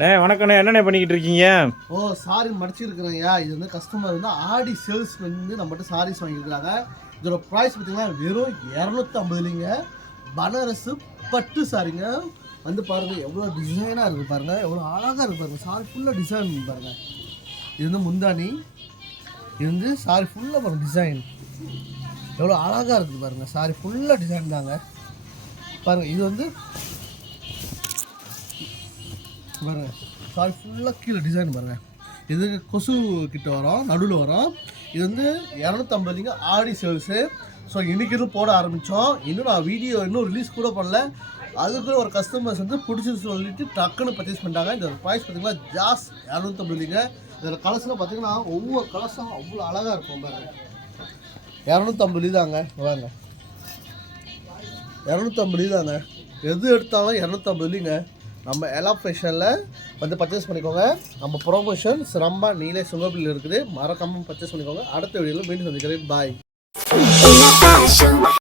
வணக்கண்ணே, என்னண்ணே பண்ணிக்கிட்டு இருக்கீங்க? சாரி மடிச்சிருக்கிறேன்யா. இது வந்து கஸ்டமர் வந்து ஆடி சேல்ஸ் வந்து நம்மகிட்ட சாரீஸ் வாங்கியிருக்கிறாங்க. இதோட ப்ரைஸ் பார்த்தீங்கன்னா வெறும் 250லிங்க. பனாரஸு பட்டு சாரிங்க. வந்து பாருங்கள் எவ்வளோ டிசைனாக இருக்குது பாருங்கள், எவ்வளோ அழகாக இருக்குது பாருங்கள். சாரி ஃபுல்லாக டிசைன் பாருங்கள். இது வந்து முந்தானி, இது வந்து சாரி ஃபுல்லாக பாருங்கள் டிசைன் எவ்வளோ அழகாக இருக்குது பாருங்கள். சாரி ஃபுல்லாக டிசைன் தாங்க பாருங்கள். இது வந்து பாருங்கள் சாரி ஃபுல்லாக கீழே டிசைன் பாருங்கள். இது கொசு கிட்ட வரும், நடுவில் வரும். இது வந்து 250லிங்க ஆடி சேல்ஸு. ஸோ இன்றைக்கி இது போட ஆரம்பித்தோம். இன்னும் நான் வீடியோ இன்னும் ரிலீஸ் கூட பண்ணல. அதுக்குள்ள ஒரு கஸ்டமர்ஸ் வந்து பிடிச்சின்னு சொல்லிட்டு டக்குன்னு பர்ச்சேஸ் பண்ணிட்டாங்க. இந்த ப்ரைஸ் பார்த்தீங்கன்னா ஜாஸ் 250லிங்க. இதில் கலர்ஸ்லாம் பார்த்தீங்கன்னா ஒவ்வொரு கலர்ஸும் அவ்வளோ அழகாக இருக்கும் பாருங்க. 250 தாங்க வாங்க, 250 தாங்க. எது எடுத்தாலும் 250லிங்க. நம்ம எலா ஃபேஷனில் வந்து பர்ச்சேஸ் பண்ணிக்கோங்க. நம்ம ப்ரொமோஷன் ரொம்ப நீலே சுங்கப்பில் இருக்குது. மறக்காமல் பர்ச்சேஸ் பண்ணிக்கோங்க. அடுத்த வீடியோவில் மீண்டும் சந்திக்கிறேன். பாய்.